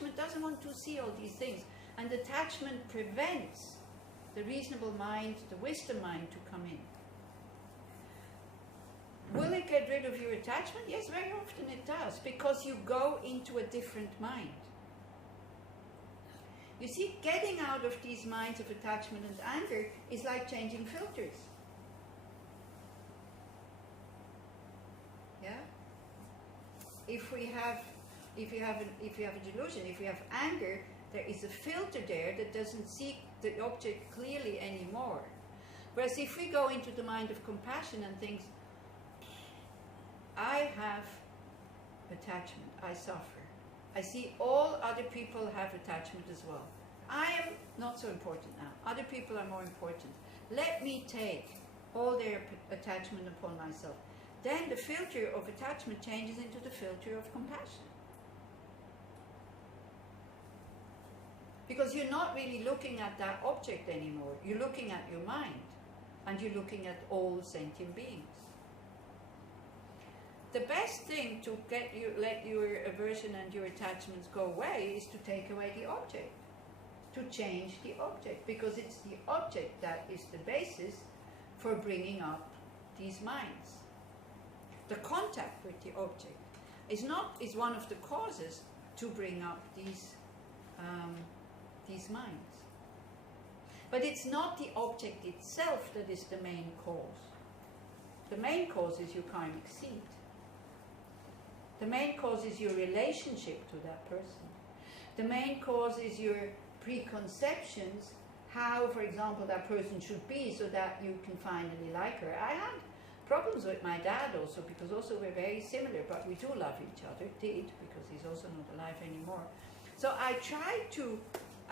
attachment doesn't want to see all these things. And attachment prevents the reasonable mind, the wisdom mind to come in. Will it get rid of your attachment? Yes, very often it does, because you go into a different mind. You see, getting out of these minds of attachment and anger is like changing filters. Yeah? If you have a delusion, if we have anger, there is a filter there that doesn't see the object clearly anymore. Whereas if we go into the mind of compassion and things, I have attachment, I suffer. I see all other people have attachment as well. I am not so important now. Other people are more important. Let me take all their attachment upon myself. Then the filter of attachment changes into the filter of compassion. Because you're not really looking at that object anymore. You're looking at your mind. And you're looking at all sentient beings. The best thing to let your aversion and your attachments go away is to take away the object. To change the object. Because it's the object that is the basis for bringing up these minds. The contact with the object is one of the causes to bring up these minds. But it's not the object itself that is the main cause. The main cause is your karmic seed. The main cause is your relationship to that person. The main cause is your preconceptions, how, for example, that person should be so that you can finally like her. I had problems with my dad also, because also we're very similar, but we do love each other, because he's also not alive anymore. So I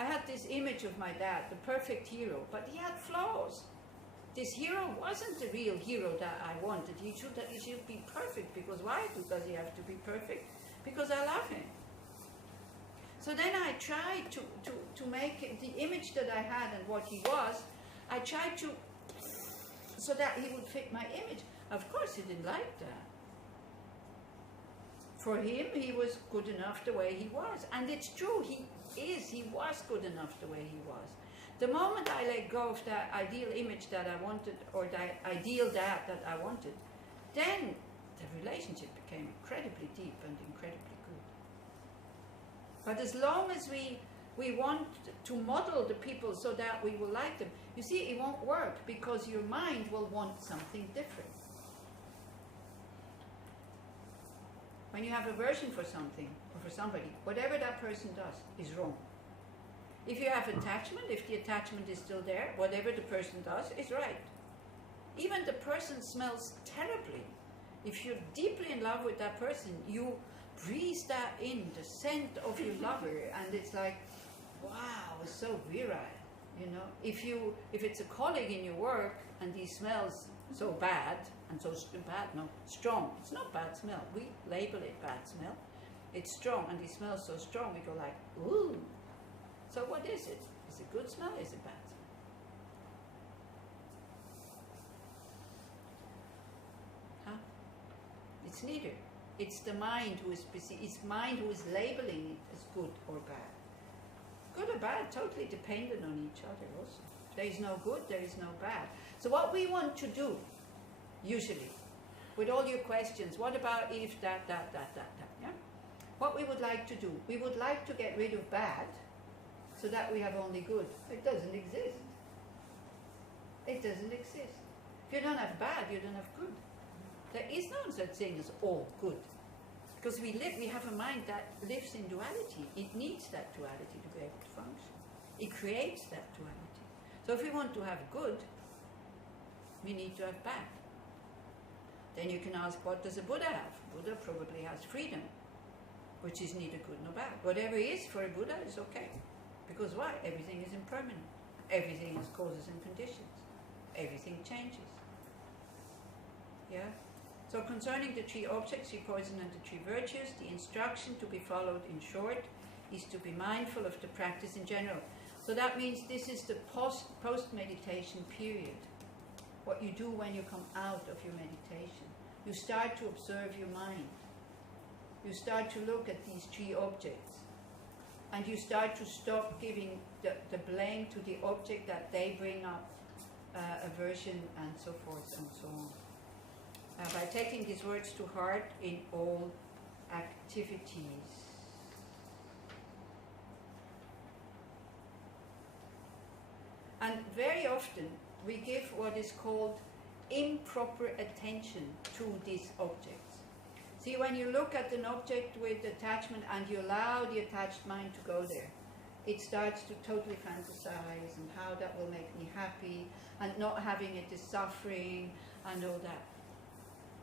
had this image of my dad, the perfect hero, but he had flaws. This hero wasn't the real hero that I wanted. He should be perfect. Because why does he have to be perfect? Because I love him. So then I tried to make it, the image that I had and what he was, I tried to, so that he would fit my image. Of course he didn't like that. For him, he was good enough the way he was. And it's true, he was good enough the way he was. The moment I let go of that ideal image that I wanted, or that ideal dad that I wanted, then the relationship became incredibly deep and incredibly good. But as long as we want to model the people so that we will like them, you see, it won't work, because your mind will want something different. When you have aversion for something, or for somebody, whatever that person does is wrong. If you have attachment, if the attachment is still there, whatever the person does is right. Even the person smells terribly. If you're deeply in love with that person, you breathe that in, the scent of your lover, and it's like, wow, it's so virile, you know. If it's a colleague in your work and he smells so bad, and so strong. It's not bad smell. We label it bad smell. It's strong, and he smells so strong, we go like, ooh. So what is it? Is it good smell? Is it bad smell? Huh? It's neither. It's the mind who is busy. It's mind who is labeling it as good or bad. Good or bad, totally dependent on each other also. There is no good, there is no bad. So what we want to do, usually, with all your questions, what about if that, yeah? What we would like to do, we would like to get rid of bad, so that we have only good. It doesn't exist. It doesn't exist. If you don't have bad, you don't have good. There is no such thing as all good. Because we have a mind that lives in duality. It needs that duality to be able to function. It creates that duality. So if we want to have good, we need to have bad. Then you can ask, what does a Buddha have? Buddha probably has freedom, which is neither good nor bad. Whatever is for a Buddha is okay. Because why? Everything is impermanent. Everything has causes and conditions. Everything changes. Yeah? So concerning the three objects, three poison and the three virtues, the instruction to be followed in short is to be mindful of the practice in general. So that means this is the post-meditation period. What you do when you come out of your meditation. You start to observe your mind. You start to look at these three objects. and you start to stop giving the blame to the object that they bring up aversion and so forth and so on. By taking these words to heart in all activities. And very often we give what is called improper attention to these objects. See, when you look at an object with attachment and you allow the attached mind to go there, it starts to totally fantasize and how that will make me happy, and not having it is suffering and all that.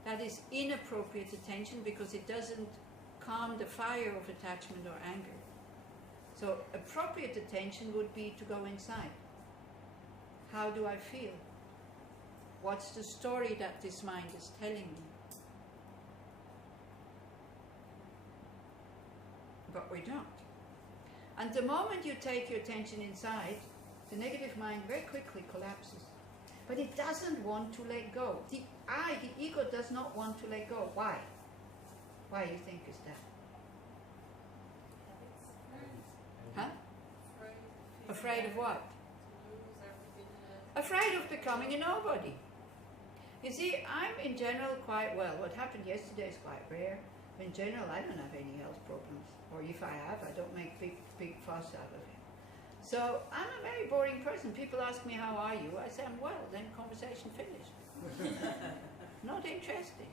That is inappropriate attention because it doesn't calm the fire of attachment or anger. So appropriate attention would be to go inside. How do I feel? What's the story that this mind is telling me? But we don't. And the moment you take your attention inside, the negative mind very quickly collapses. But it doesn't want to let go. The ego does not want to let go. Why? Why do you think is that? Huh? Afraid of what? Afraid of becoming a nobody. You see, I'm in general quite well. What happened yesterday is quite rare. In general, I don't have any health problems. Or if I have, I don't make big fuss out of it. So I'm a very boring person. People ask me, how are you? I say, I'm well. Then conversation finished. Not interesting.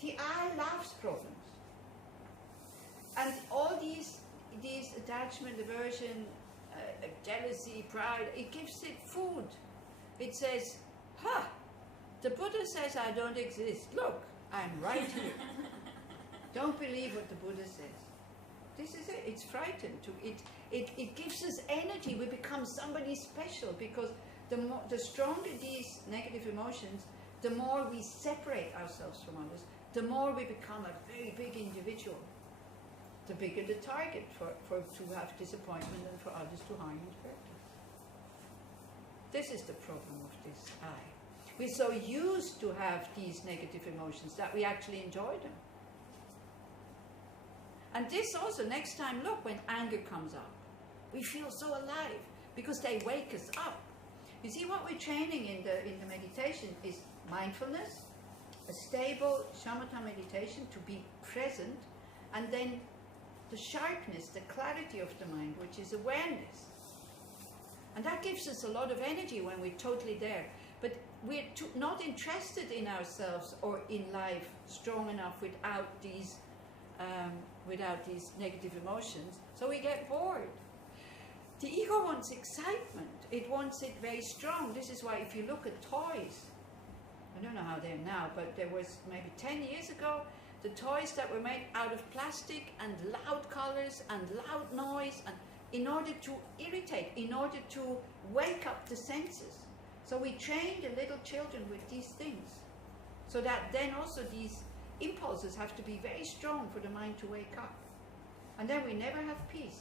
The I loves problems. And all these attachment, aversion, jealousy, pride, it gives it food. It says, the Buddha says I don't exist. Look, I'm right here. Don't believe what the Buddha says. This is it. It's frightened. It gives us energy. We become somebody special because the stronger these negative emotions, the more we separate ourselves from others, the more we become a very big individual. The bigger the target to have disappointment and for others to harm and hurt us. This is the problem of this I. We're so used to have these negative emotions that we actually enjoy them. And this also, next time, look, when anger comes up, we feel so alive because they wake us up. You see, what we're training in the meditation is mindfulness, a stable shamatha meditation to be present, and then the sharpness, the clarity of the mind, which is awareness. And that gives us a lot of energy when we're totally there. But we're not interested in ourselves or in life strong enough without these negative emotions. So we get bored. The ego wants excitement. It wants it very strong. This is why if you look at toys, I don't know how they're now, but there was maybe 10 years ago, the toys that were made out of plastic and loud colors and loud noise, and in order to irritate, in order to wake up the senses. So we train the little children with these things, so that then also these impulses have to be very strong for the mind to wake up. And then we never have peace.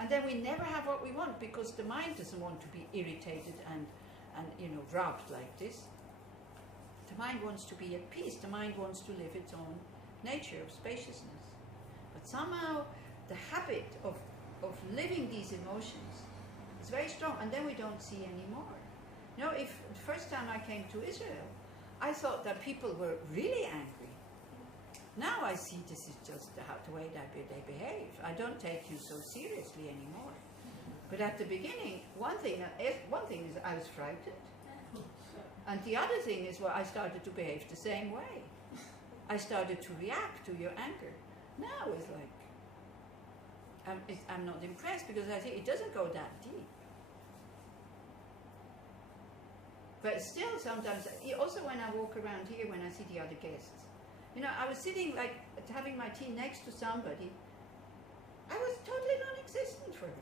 And then we never have what we want because the mind doesn't want to be irritated and rubbed like this. The mind wants to be at peace. The mind wants to live its own nature of spaciousness. But somehow the habit of living these emotions is very strong, and then we don't see anymore. You know, if the first time I came to Israel, I thought that people were really angry. Now I see this is just the way that they behave. I don't take you so seriously anymore. But at the beginning, one thing is I was frightened. And the other thing is, I started to behave the same way. I started to react to your anger. Now it's like, I'm not impressed because I think it doesn't go that deep. But still sometimes, also when I walk around here, when I see the other guests, I was sitting like having my tea next to somebody. I was totally non-existent for her.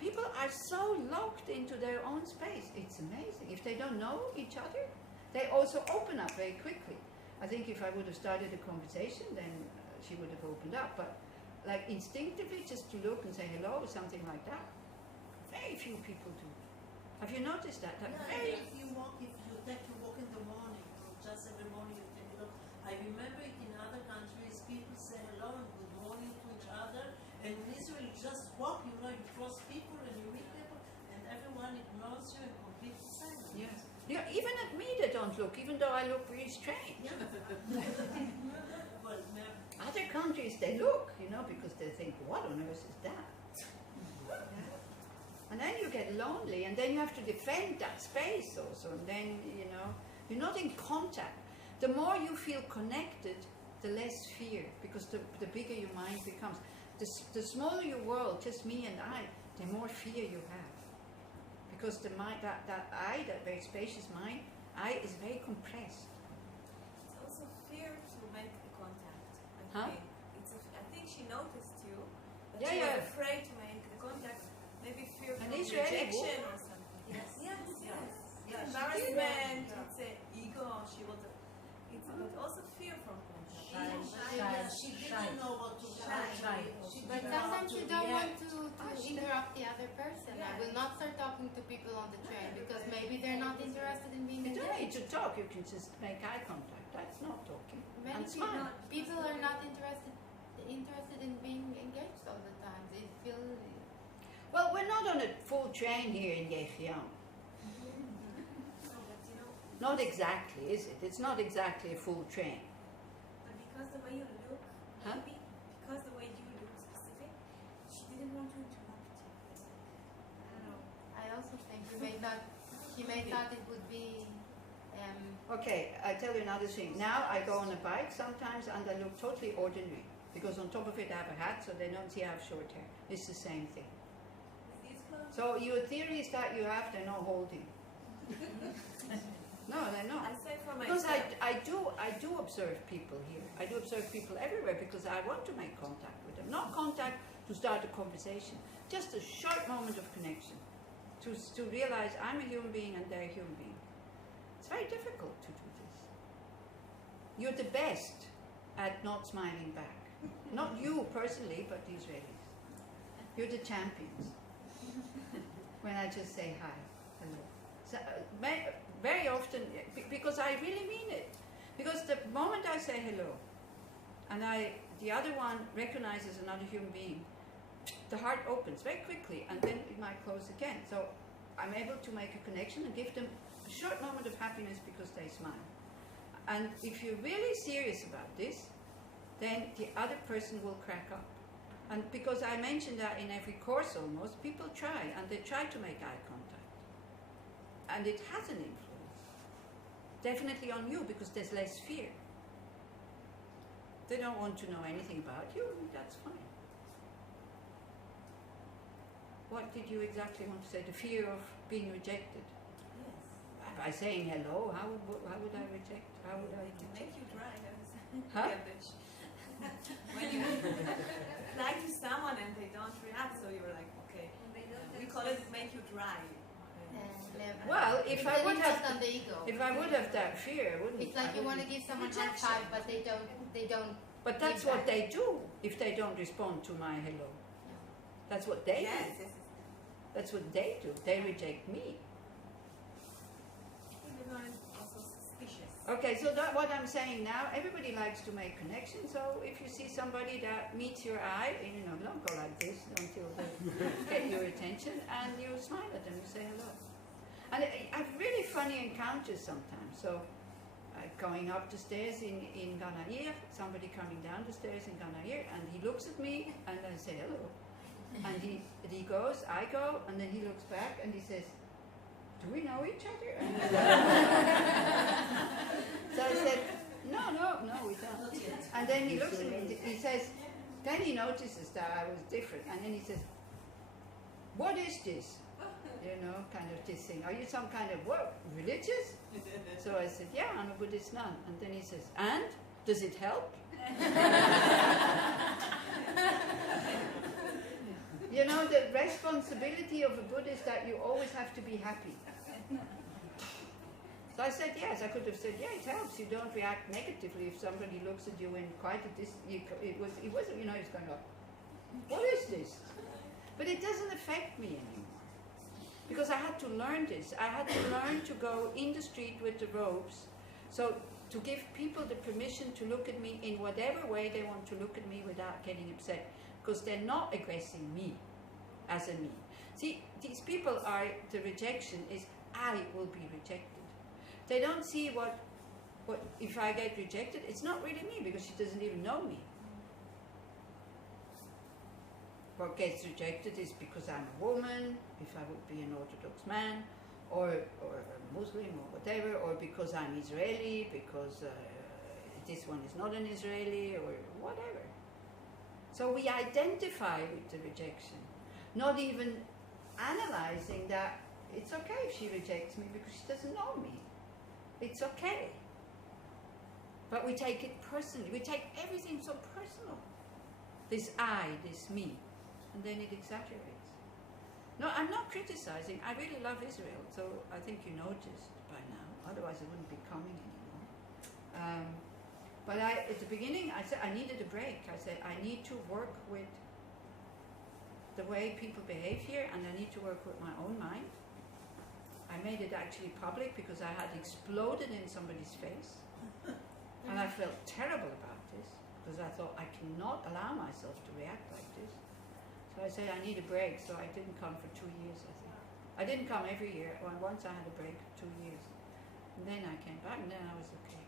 People are so locked into their own space. It's amazing. If they don't know each other, they also open up very quickly. I think if I would have started a conversation, then she would have opened up. But like instinctively, just to look and say hello, something like that, very few people do. Have you noticed that? If you take a walk in the morning, or just every morning you take a look. I remember it in don't look, even though I look really strange. Other countries, they look, because they think, what on earth is that? Yeah. And then you get lonely, and then you have to defend that space also, and then, you're not in contact. The more you feel connected, the less fear, because the bigger your mind becomes. The smaller your world, just me and I, the more fear you have. Because the mind, that very spacious mind, is very compressed. It's also fear to make the contact. Huh? I think she noticed you, but Yeah, she yeah. was afraid to make the contact. Maybe fear An of Israeli rejection woman. or something. Yes. Yeah, Embarrassment. It's ego. But also fear from contact. She didn't know what to Shy. But sometimes you don't want to interrupt the other person. I will not start talking to people on the train because maybe they're not interested in being You don't need engaged. to talk, you can just make eye contact. That's not talking. Many And smile. people are not interested in being engaged all the time. They feel Well, we're not on a full train here in Yechiam. Not exactly, is it? It's not exactly a full train. But because the way you look, Huh? maybe because the way you look specific, she didn't want to interrupt you. I don't know. I also think she may thought it would be Okay, I tell you another thing. Now I go on a bike sometimes and I look totally ordinary. Because on top of it I have a hat, so they don't see I have short hair. It's the same thing. Is these clothes? So your theories that you have, they're not holding. No, they're not. I say for Because myself. I do observe people here. I do observe people everywhere because I want to make contact with them. Not contact to start a conversation. Just a short moment of connection. To realize I'm a human being and they're a human being. It's very difficult to do this. You're the best at not smiling back. Not you personally, but the Israelis. You're the champions. When I just say hi, hello. So, very often, because I really mean it. Because the moment I say hello, and the other one recognizes another human being, the heart opens very quickly, and then it might close again. So I'm able to make a connection and give them a short moment of happiness because they smile. And if you're really serious about this, then the other person will crack up. And because I mentioned that in every course almost, people try, and they try to make eye contact. And it has an influence. Definitely on you, because there's less fear. They don't want to know anything about you, that's fine. What did you exactly want to say? The fear of being rejected? Yes. By saying hello, how would I reject? How would I reject? Make you dry. Huh? When you lie to someone and they don't react, so you're like, okay. We call it make you dry. Well, if I would have, on the ego. if I would have that fear, I wouldn't. It's like you want to give someone high five, but they don't. But that's give what back. they do if they don't respond to my hello. That's what they Yes, do. yes. That's what they do. They reject me. Everyone is also suspicious. Okay, so what I'm saying now, everybody likes to make connections. So if you see somebody that meets your eye, don't go like this until they get your attention, and you smile at them, you say hello. And I have really funny encounters sometimes. So going up the stairs in Ganair, somebody coming down the stairs in Ganair, and he looks at me, and I say hello. And he goes, I go, and then he looks back, and he says, do we know each other? So I said, no, we don't. And then he looks at me, he says, then he notices that I was different, and then he says, what is this? Kind of this thing. Are you some kind of, religious? So I said, yeah, I'm a Buddhist nun. And then he says, and? Does it help? The responsibility of a Buddhist that you always have to be happy. So I said, yes. I could have said, yeah, it helps. You don't react negatively if somebody looks at you in quite a distance. It wasn't, he's going up, what is this? But it doesn't affect me anymore. Because I had to learn this. I had to learn to go in the street with the robes. So to give people the permission to look at me in whatever way they want to look at me without getting upset. Because they're not aggressing me as a me. See, these people are, the rejection is, I will be rejected. They don't see what if I get rejected, it's not really me because she doesn't even know me. What gets rejected is because I'm a woman, if I would be an Orthodox man, or a Muslim or whatever, or because I'm Israeli, because this one is not an Israeli, or whatever. So we identify with the rejection, not even analyzing that it's okay if she rejects me because she doesn't know me. It's okay. But we take it personally. We take everything so personal. This I, this me. And then it exaggerates. No, I'm not criticizing. I really love Israel, so I think you noticed by now. Otherwise I wouldn't be coming anymore. But at the beginning, I said I needed a break. I said I need to work with the way people behave here, and I need to work with my own mind. I made it actually public because I had exploded in somebody's face. And I felt terrible about this, because I thought I cannot allow myself to react like this. So I said I need a break, so I didn't come for 2 years, I think. I didn't come every year. Well, once I had a break for 2 years. And then I came back, and then I was okay.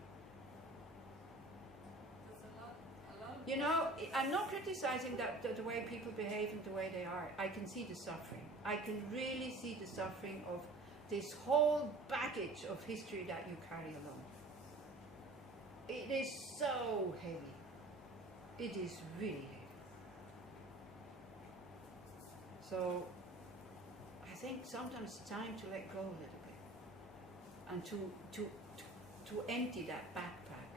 You know, I'm not criticizing that the way people behave and the way they are. I can see the suffering. I can really see the suffering of this whole baggage of history that you carry along. It is so heavy. It is really heavy. So I think sometimes it's time to let go a little bit and to empty that backpack.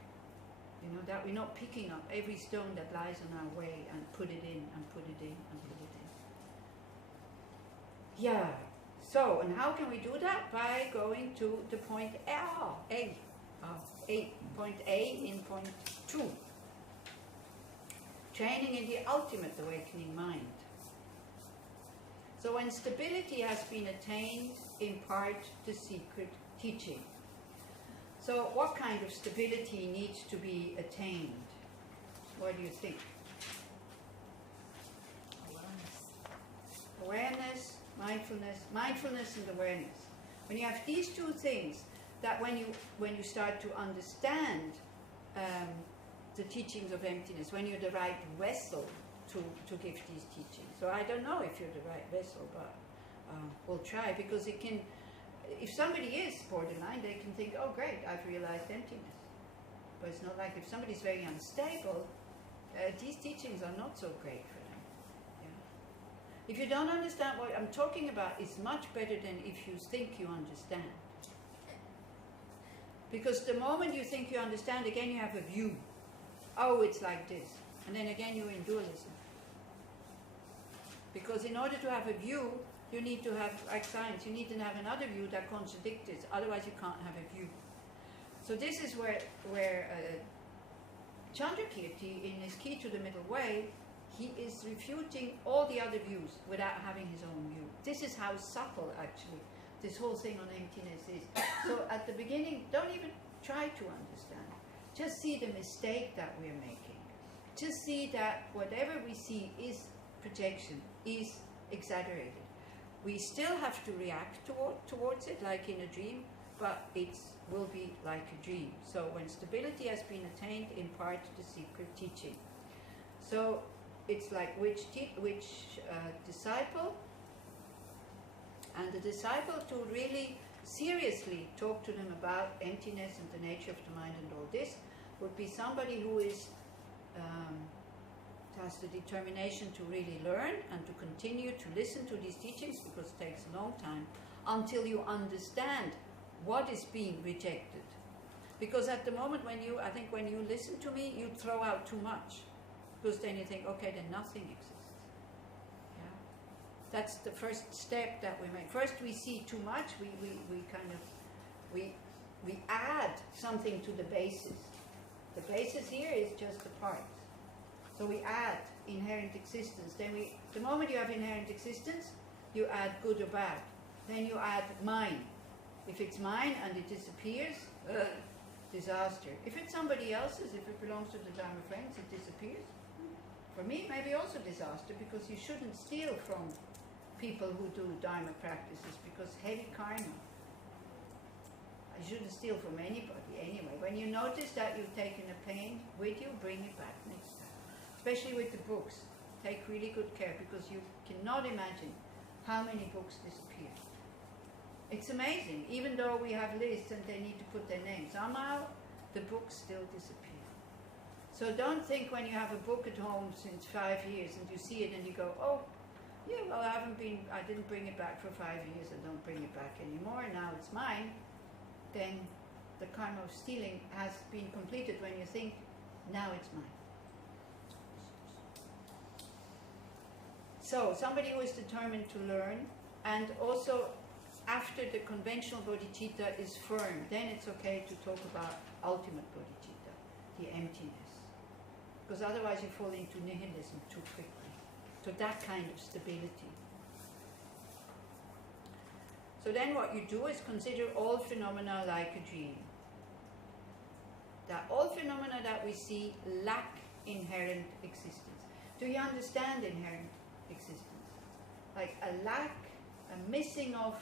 You know, that we're not picking up every stone that lies on our way and put it in and put it in and put it in. Yeah. So, and how can we do that? By going to the point point A in point 2. Training in the ultimate awakening mind. So when stability has been attained, impart the secret teaching. So what kind of stability needs to be attained? What do you think? Awareness, mindfulness and awareness. When you have these two things, that when you start to understand the teachings of emptiness, when you're the right vessel to give these teachings. So I don't know if you're the right vessel, but we'll try, because it can, if somebody is borderline, they can think, oh great, I've realized emptiness. But it's not like if somebody's very unstable, these teachings are not so great for them. Yeah? If you don't understand what I'm talking about, it's much better than if you think you understand. Because the moment you think you understand, again you have a view. Oh, it's like this. And then again you're in dualism. Because in order to have a view, you need to have, like science, you need to have another view that contradicts it. Otherwise you can't have a view. So this is where Chandrakirti, in his Key to the Middle Way, he is refuting all the other views without having his own view. This is how subtle, actually, this whole thing on emptiness is. So at the beginning, don't even try to understand. Just see the mistake that we're making. Just see that whatever we see is projection, is exaggerated. We still have to react towards it like in a dream, but it will be like a dream. So when stability has been attained, impart the secret teaching. So it's like which disciple, and the disciple to really seriously talk to them about emptiness and the nature of the mind and all this would be somebody who is has the determination to really learn and to continue to listen to these teachings, because it takes a long time until you understand what is being rejected. Because at the moment when you listen to me, you throw out too much, because then you think, okay, then nothing exists. Yeah? That's the first step that we make. First we see too much, we add something to the basis. The basis here is just the parts. So we add inherent existence. Then the moment you have inherent existence, you add good or bad. Then you add mine. If it's mine and it disappears, disaster. If it's somebody else's, if it belongs to the Dharma friends, it disappears. For me, maybe also disaster, because you shouldn't steal from people who do Dharma practices, because heavy karma. You shouldn't steal from anybody anyway. When you notice that you've taken a pain with you, bring it back next time. Especially with the books. Take really good care, because you cannot imagine how many books disappear. It's amazing. Even though we have lists and they need to put their names, somehow the books still disappear. So don't think when you have a book at home since 5 years and you see it and you go, oh, yeah, well, I didn't bring it back for 5 years, I don't bring it back anymore, now it's mine. Then the karma of stealing has been completed when you think, now it's mine. So, somebody who is determined to learn, and also after the conventional bodhicitta is firm, then it's okay to talk about ultimate bodhicitta, the emptiness. Because otherwise you fall into nihilism too quickly, to that kind of stability. So then what you do is consider all phenomena like a dream. That all phenomena that we see lack inherent existence. Do you understand inherent existence? Like a lack, a missing of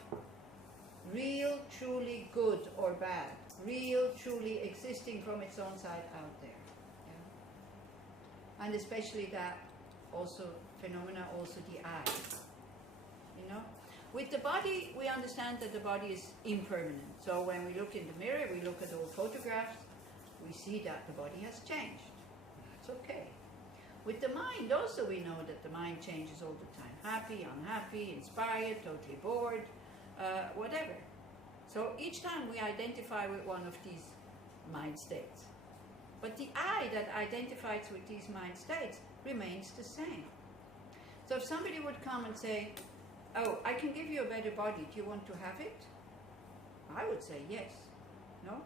real, truly good or bad, real, truly existing from its own side out there. Yeah? And especially that also phenomena, also the eye. You know? With the body, we understand that the body is impermanent. So when we look in the mirror, we look at old photographs, we see that the body has changed. That's okay. With the mind also we know that the mind changes all the time. Happy, unhappy, inspired, totally bored, whatever. So each time we identify with one of these mind states. But the I that identifies with these mind states remains the same. So if somebody would come and say, oh, I can give you a better body, do you want to have it? I would say yes. No?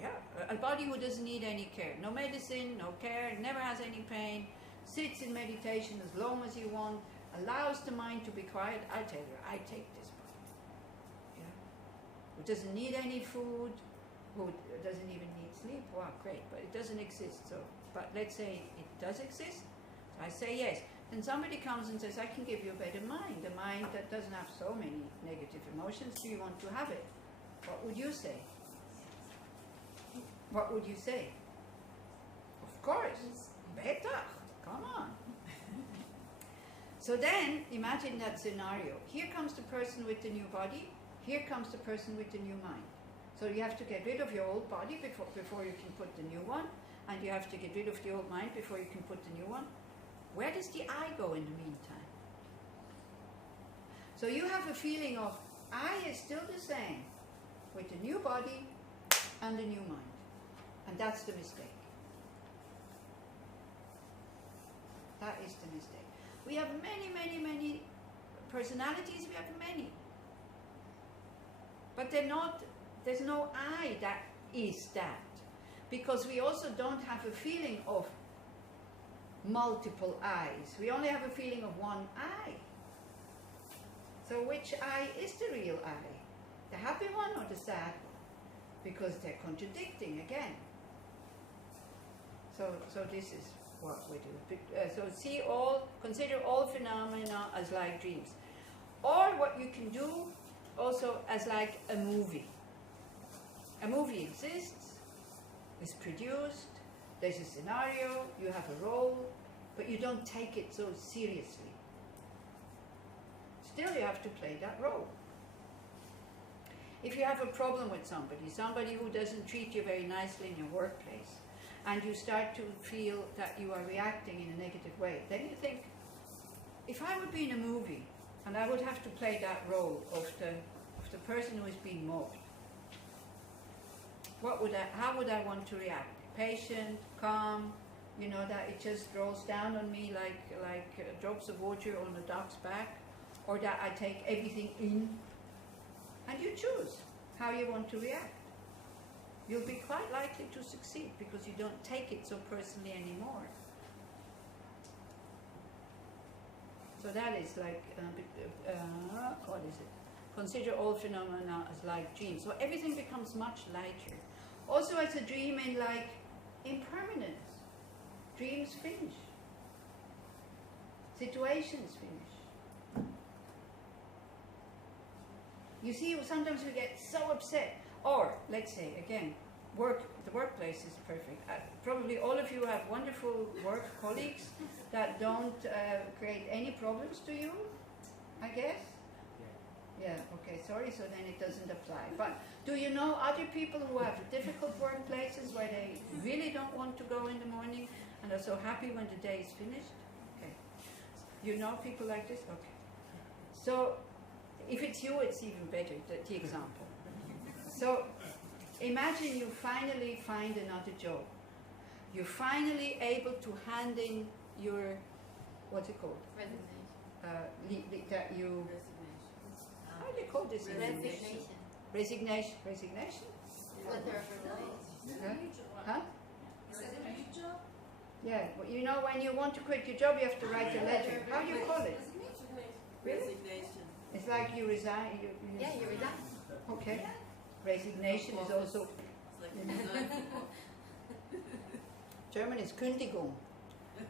Yeah, a body who doesn't need any care. No medicine, no care, never has any pain, sits in meditation as long as you want, allows the mind to be quiet. I tell her, I take this body. Yeah? Who doesn't need any food, who doesn't even need sleep. Wow, great, but it doesn't exist. So, but let's say it does exist. I say yes. Then somebody comes and says, I can give you a better mind, a mind that doesn't have so many negative emotions. Do you want to have it? What would you say? What would you say? Of course, better, come on. So then, imagine that scenario. Here comes the person with the new body, here comes the person with the new mind. So you have to get rid of your old body before you can put the new one, and you have to get rid of the old mind before you can put the new one. Where does the I go in the meantime? So you have a feeling of, I is still the same with the new body and the new mind. And that's the mistake. That is the mistake. We have many, many, many personalities, we have many. But there's no I that is that. Because we also don't have a feeling of multiple I's. We only have a feeling of one I. So which I is the real I? The happy one or the sad one? Because they're contradicting again. So this is what we do. So consider all phenomena as like dreams. Or what you can do also as like a movie. A movie exists, is produced, there's a scenario, you have a role, but you don't take it so seriously. Still you have to play that role. If you have a problem with somebody who doesn't treat you very nicely in your workplace, and you start to feel that you are reacting in a negative way, then you think, if I would be in a movie, and I would have to play that role of the person who is being mobbed, how would I want to react? Patient, calm, you know, that it just rolls down on me like drops of water on a duck's back, or that I take everything in, and you choose how you want to react. You'll be quite likely to succeed because you don't take it so personally anymore. So that is like, what is it? Consider all phenomena as like dreams. So everything becomes much lighter. Also as a dream in like impermanence. Dreams finish. Situations finish. You see, sometimes we get so upset. Or, let's say, again, the workplace is perfect. Probably all of you have wonderful work colleagues that don't create any problems to you, I guess? Yeah, okay, sorry, so then it doesn't apply. But do you know other people who have difficult workplaces where they really don't want to go in the morning and are so happy when the day is finished? Okay. You know people like this? Okay. So, if it's you, it's even better, the example. So, imagine you finally find another job. You're finally able to hand in your, what's it called? Resignation. That you, how do you call this? Resignation. Resignation. Resignation? Letter of resignation. Huh? Is it a new job? Yeah, well, you know, when you want to quit your job, you have to write a letter. How do you call it? Really? Resignation. It's like you resign. Yeah, you resign. Okay. Resignation is also. German is Kündigung.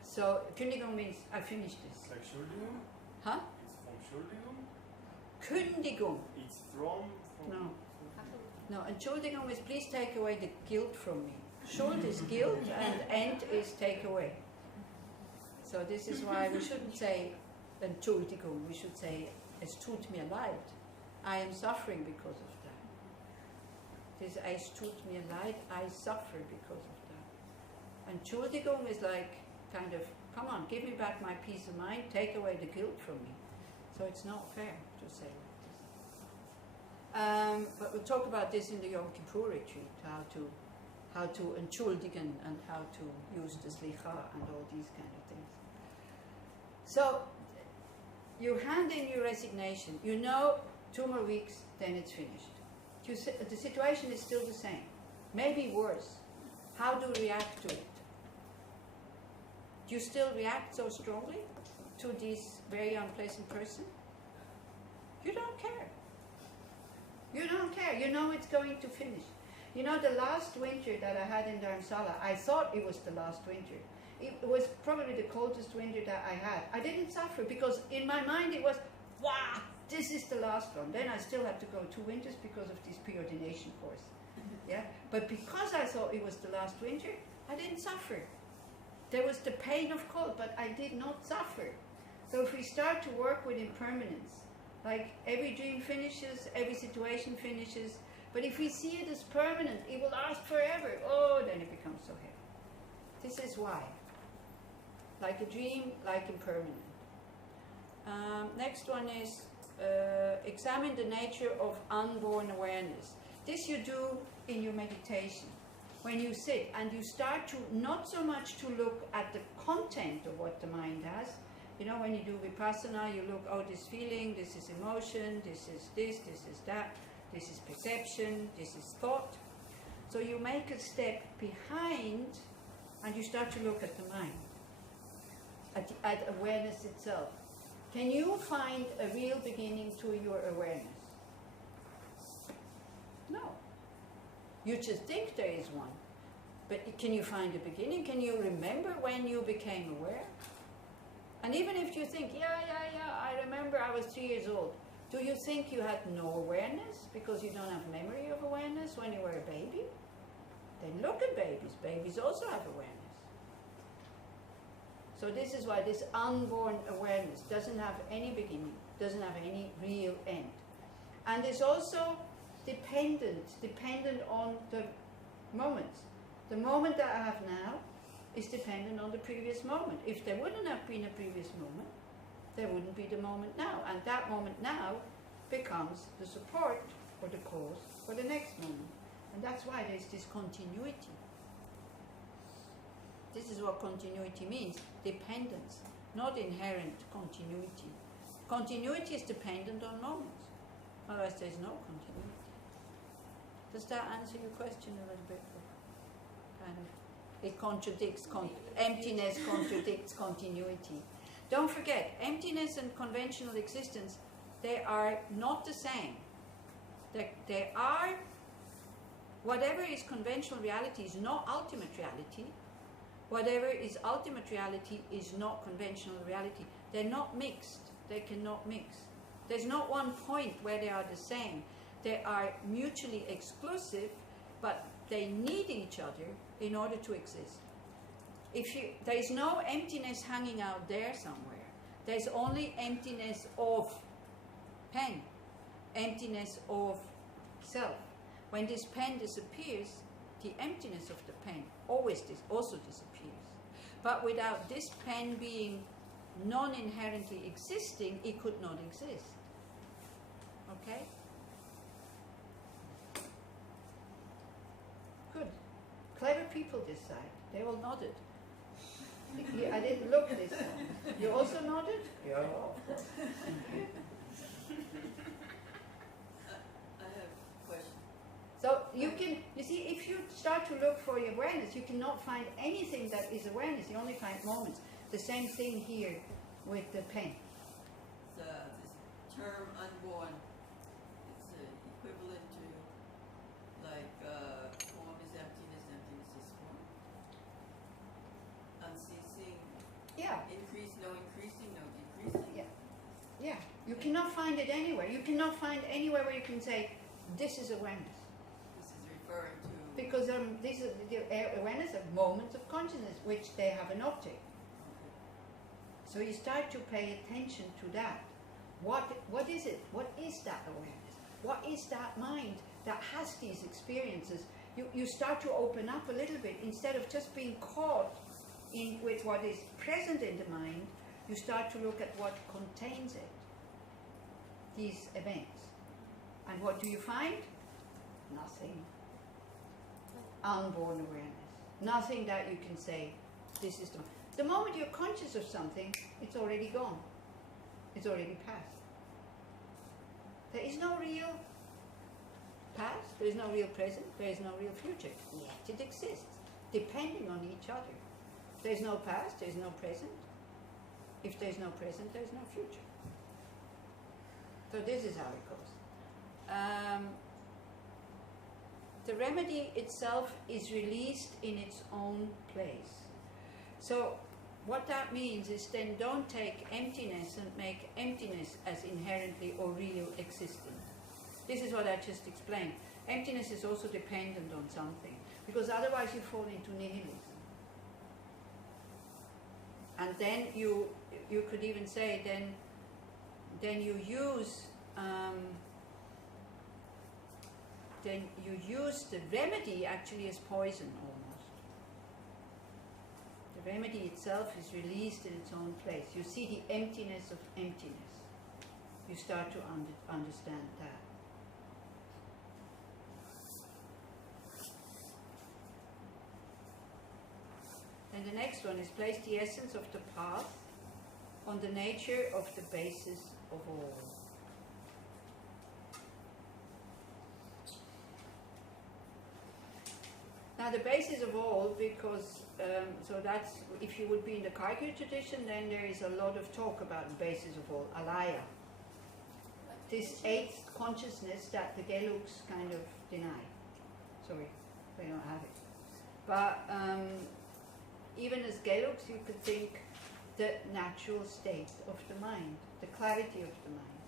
So Kündigung means I finished this. Like Schuldigung? Huh? It's from Schuldigung? Kündigung. It's from No. No, and Entschuldigung is please take away the guilt from me. Schuld is guilt and End is take away. So this is why we shouldn't say Entschuldigung, we should say es tut mir leid. I am suffering because of that. This es tut mir leid, I suffer because of that. Entschuldigung is like kind of, come on, give me back my peace of mind, take away the guilt from me. So it's not fair to say like this. But we'll talk about this in the Yom Kippur retreat, how to entschuldigen and how to use the slicha and all these kind of things. So you hand in your resignation. You know 2 more weeks, then it's finished. The situation is still the same, maybe worse. How do you react to it? Do you still react so strongly to this very unpleasant person? You don't care. You don't care. You know it's going to finish. You know, the last winter that I had in Dharamsala, I thought it was the last winter. It was probably the coldest winter that I had. I didn't suffer because in my mind it was, wow, this is the last one. Then I still had to go 2 winters because of this preordination course. Yeah, but because I thought it was the last winter, I didn't suffer. There was the pain of cold, but I did not suffer. So if we start to work with impermanence, like every dream finishes, every situation finishes, but if we see it as permanent, it will last forever. Oh, then it becomes so heavy. This is why. Like a dream, like impermanent. Next one is examine the nature of unborn awareness. This you do in your meditation. When you sit and you start to not so much to look at the content of what the mind has. You know, when you do vipassana, you look, oh, this feeling, this is emotion, this is that, this is perception, this is thought. So you make a step behind and you start to look at the mind, at awareness itself. Can you find a real beginning to your awareness? No. You just think there is one. But can you find a beginning? Can you remember when you became aware? And even if you think, yeah, I remember I was 3 years old. Do you think you had no awareness because you don't have memory of awareness when you were a baby? Then look at babies. Babies also have awareness. So this is why this unborn awareness doesn't have any beginning, doesn't have any real end. And it's also dependent on the moments. The moment that I have now is dependent on the previous moment. If there wouldn't have been a previous moment, there wouldn't be the moment now. And that moment now becomes the support or the cause for the next moment. And that's why there's this continuity. This is what continuity means, dependence, not inherent continuity. Continuity is dependent on moments. Otherwise there's no continuity. Does that answer your question a little bit? Kind of, it contradicts, emptiness contradicts continuity. Don't forget, emptiness and conventional existence, they are not the same. They are, whatever is conventional reality is not ultimate reality. Whatever is ultimate reality is not conventional reality. They're not mixed. They cannot mix. There's not one point where they are the same. They are mutually exclusive, but they need each other in order to exist. There is no emptiness hanging out there somewhere. There's only emptiness of pen, emptiness of self. When this pen disappears, the emptiness of the pen also disappears. But without this pen being non-inherently existing, it could not exist. Okay? Good. Clever people this side. They all nodded. I didn't look this time. You also nodded? Yeah, of course. I have a question. So you see, if you start to look for awareness, you cannot find anything that is awareness. You only find moments. The same thing here with the pen. This term unborn, it's equivalent to like form is emptiness, emptiness is form. Unceasing. Yeah. Increase, no increasing, no decreasing. Yeah. Yeah. You cannot find it anywhere. You cannot find anywhere where you can say, this is awareness. This is referring to... Because these are the awareness of moments of consciousness, which they have an object. So you start to pay attention to that. What is it? What is that awareness? What is that mind that has these experiences? You start to open up a little bit. Instead of just being caught in with what is present in the mind, you start to look at what contains it, these events. And what do you find? Nothing. Unborn awareness. Nothing that you can say, this is the moment you're conscious of something, it's already gone. It's already past. There is no real past, there is no real present, there is no real future. Yet it exists, depending on each other. There's no past, there's no present. If there's no present, there's no future. So this is how it goes. The remedy itself is released in its own place. So what that means is then don't take emptiness and make emptiness as inherently or real existing. This is what I just explained. Emptiness is also dependent on something, because otherwise you fall into nihilism. And then you could even say then you use the remedy actually as poison almost. The remedy itself is released in its own place. You see the emptiness of emptiness. You start to understand that. And the next one is place the essence of the path on the nature of the basis of all. Now the basis of all, because so that's, if you would be in the Kagyu tradition, then there is a lot of talk about the basis of all, alaya. This eighth consciousness that the Geluks kind of deny. Sorry, they don't have it. But even as Geluks, you could think the natural state of the mind, the clarity of the mind.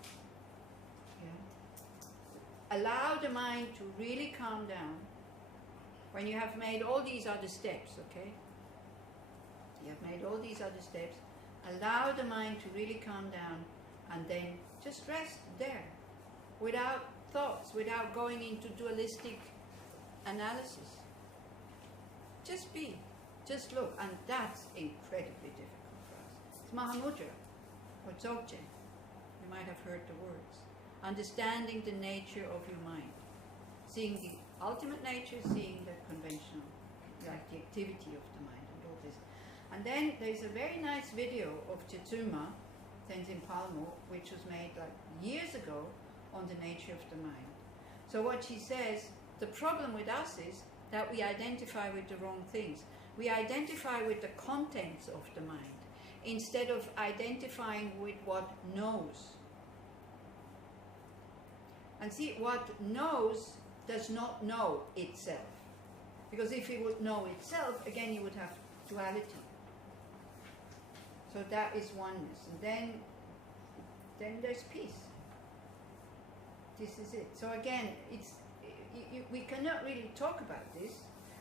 Yeah? Allow the mind to really calm down when you have made all these other steps, okay? You have made all these other steps. Allow the mind to really calm down and then just rest there without thoughts, without going into dualistic analysis. Just be. Just look, and that's incredibly difficult for us. It's Mahamudra, or Dzogchen. You might have heard the words. Understanding the nature of your mind. Seeing the ultimate nature, seeing the conventional, like the activity of the mind and all this. And then there's a very nice video of Chitsuma, Tenzin Palmo, which was made like years ago on the nature of the mind. So what she says, the problem with us is that we identify with the wrong things. We identify with the contents of the mind instead of identifying with what knows. And see, what knows does not know itself. Because if it would know itself, again you would have duality. So that is oneness. And then there's peace. this is it. So again, we cannot really talk about this,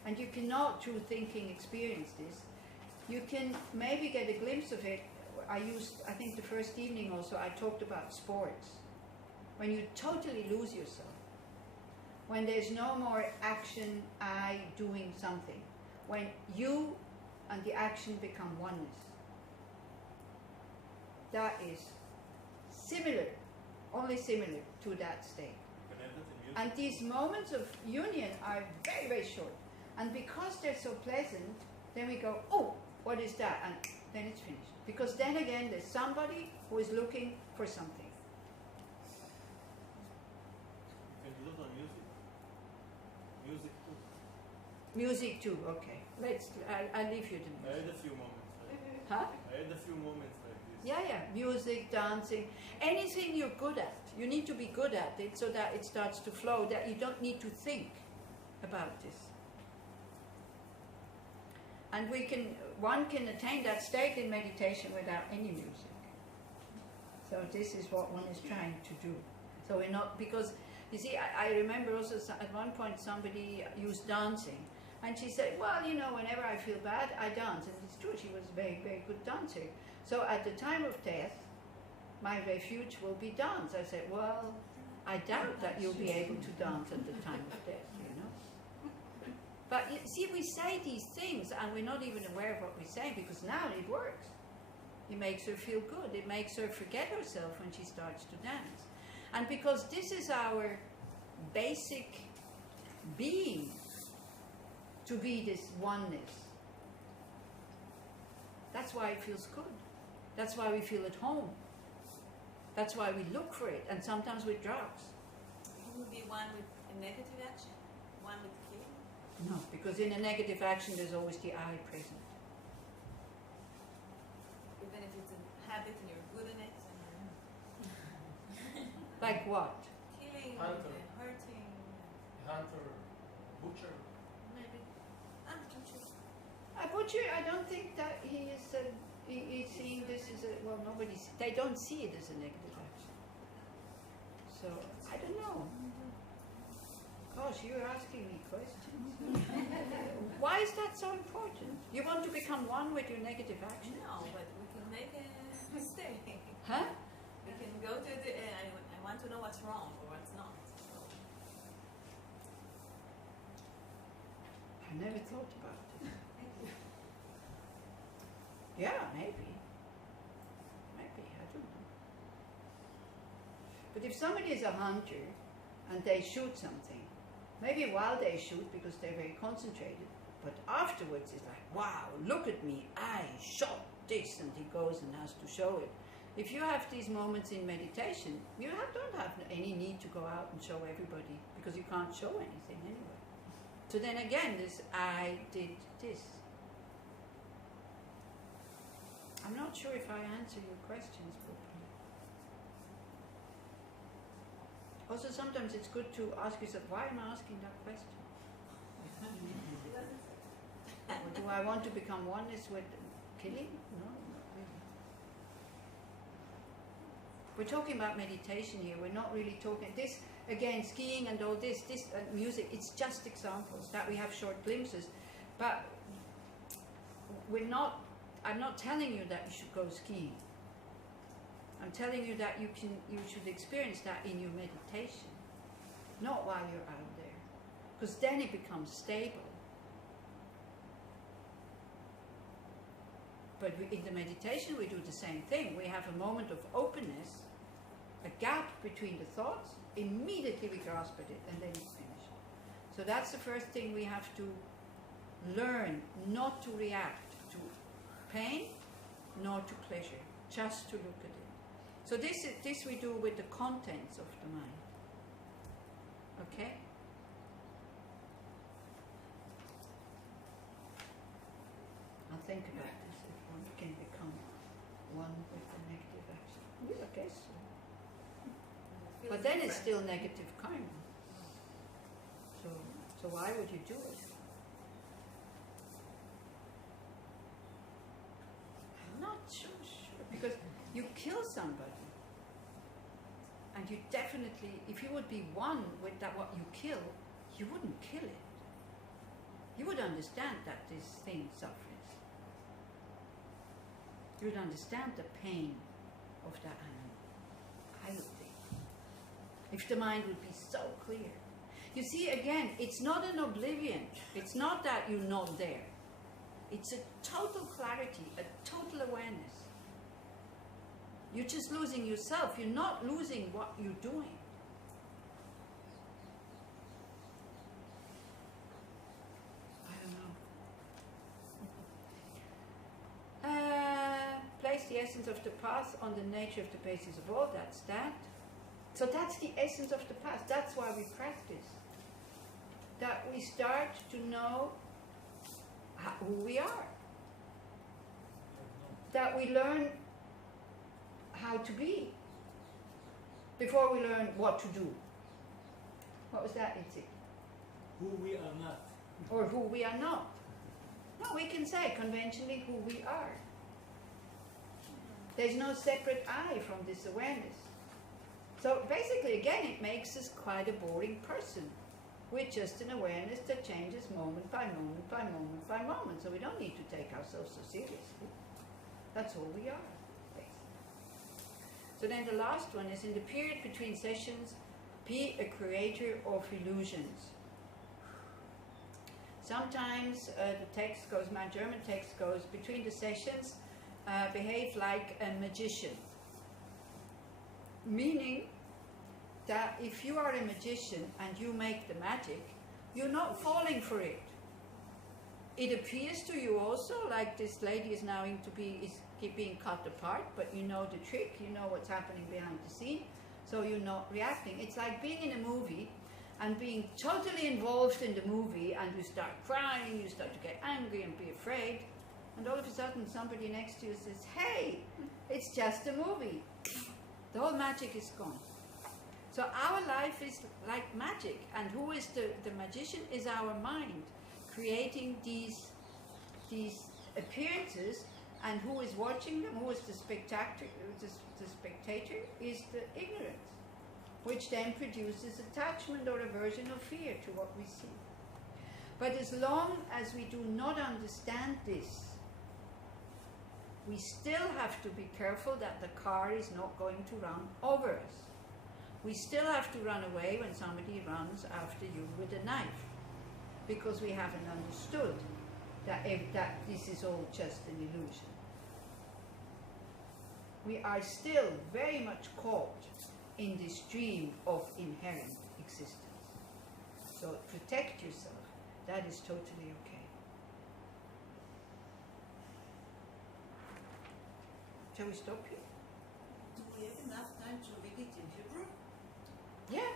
and you cannot, through thinking, experience this. You can maybe get a glimpse of it. I think the first evening also, I talked about sports. When you totally lose yourself. When there's no more action, I doing something. When you and the action become oneness. That is similar, only similar to that state. And these moments of union are very, very short. And because they're so pleasant, then we go, oh, what is that? And then it's finished. Because then again, there's somebody who is looking for something. You can do it on music. Music too. Music too, okay. I'll leave you the music. I had a few moments like this. Huh? I had a few moments like this. Yeah. Music, dancing, anything you're good at. You need to be good at it so that it starts to flow, that you don't need to think about this. And one can attain that state in meditation without any music. So this is what one is trying to do. So we're not, because you see, I remember also at one point somebody used dancing, and she said, well, whenever I feel bad, I dance. And it's true, she was a very, very good dancer. So at the time of death, my refuge will be dance. I said, well, I doubt that you'll be able to dance at the time of death, But you see, we say these things and we're not even aware of what we're saying, because now it works. It makes her feel good. It makes her forget herself when she starts to dance. And because this is our basic being, to be this oneness. That's why it feels good. That's why we feel at home. That's why we look for it, and sometimes with drugs. You would be one with a negative action, one with killing? No, because in a negative action there's always the I present. Even if it's a habit and you're good in it? Like what? Killing, Hunter. hurting. Hunter, butcher. Maybe. I'm not sure. A butcher, I don't think that he is he's seeing this as they don't see it as a negative action. So, I don't know. Gosh, you're asking me questions. Why is that so important? You want to become one with your negative action? No, but we can make a mistake. Huh? We can go to the. I want to know what's wrong or what's not. So. I never thought about it. Yeah, maybe. Maybe, I don't know. But if somebody is a hunter and they shoot something, maybe while they shoot because they're very concentrated, but afterwards it's like, wow, look at me, I shot this, and he goes and has to show it. If you have these moments in meditation, you don't have any need to go out and show everybody, because you can't show anything anyway. So then again, this I did this. I'm not sure if I answer your questions properly. Also, sometimes it's good to ask yourself, why am I asking that question? Or do I want to become oneness with killing? No, not really. We're talking about meditation here. We're not really talking this again. Skiing and all this music. It's just examples that we have short glimpses, but we're not. I'm not telling you that you should go skiing. I'm telling you that you should experience that in your meditation, not while you're out there, because then it becomes stable. But in the meditation we do the same thing. We have a moment of openness, a gap between the thoughts, immediately we grasp at it, and then it's finished. So that's the first thing we have to learn, not to react to pain nor to pleasure, just to look at it. So this we do with the contents of the mind. Okay? I'll think about this, if one can become one with the negative action. Yeah, I guess so. But then it's still negative karma. So why would you do it? I'm not so sure, because you kill somebody And you definitely, if you would be one with that what you kill, you wouldn't kill it. You would understand that this thing suffers. You would understand the pain of that animal. I would think. If the mind would be so clear. You see, again, it's not an oblivion. It's not that you're not there. It's a total clarity, a total awareness. You're just losing yourself. You're not losing what you're doing. I don't know. Place the essence of the past on the nature of the basis of all. That's that. So that's the essence of the past. That's why we practice. That we start to know who we are. That we learn how to be before we learn what to do. What was that, Itzik? Who we are not. Or who we are not. No, we can say conventionally who we are. There's no separate I from this awareness. So basically, again, it makes us quite a boring person with just an awareness that changes moment by moment by moment by moment. So we don't need to take ourselves so seriously. That's all we are, basically. So then the last one is, in the period between sessions, be a creator of illusions. Sometimes the text goes, my German text goes, between the sessions, behave like a magician. Meaning that if you are a magician and you make the magic, you're not falling for it. It appears to you also like this lady is now being cut apart, but you know the trick, you know what's happening behind the scene, so you're not reacting. It's like being in a movie and being totally involved in the movie, and you start crying, you start to get angry and be afraid, and all of a sudden somebody next to you says, hey, it's just a movie. The whole magic is gone. So our life is like magic, and who is the magician is our mind, creating these appearances, and who is watching them, who is the spectator is the ignorance, which then produces attachment or aversion or fear to what we see. But as long as we do not understand this, we still have to be careful that the car is not going to run over us. We still have to run away when somebody runs after you with a knife, because we haven't understood that this is all just an illusion. We are still very much caught in this dream of inherent existence. So protect yourself. That is totally okay. Shall we stop here? Do we have enough time to read it in Hebrew? Yeah.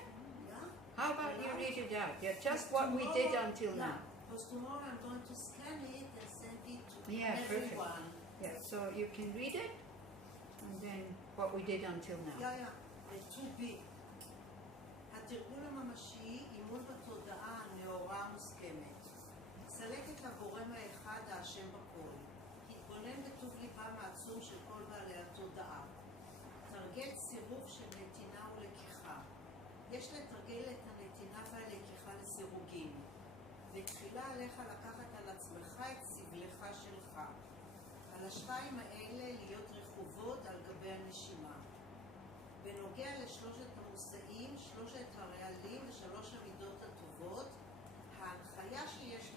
Yeah? How about you read it out? Yeah, just what we did until now. Because tomorrow I'm going to scan it and send it to Perfect. everyone. Yeah, so you can read it, and then what we did until now. Yeah. To be. התרגול הממשי, אימון בתודעה הנאורה המוסכמת. סלקת לגורם האחד האשם בכל. התבונן בטוב ליבם העצום של כל בעלי התודעה. תרגל צירוף של נתינה ולקיחה. יש לתרגל את הנתינה והלקיחה לסירוגין. בתחילה עליך לקחת על עצמך את סבלך שלך. על השתיים האלה להיות רחובות על גבי הנשימה. בנוגע לשלושת המושאים, שלושת הרעלים ושלוש המידות הטובות, ההנחיה שיש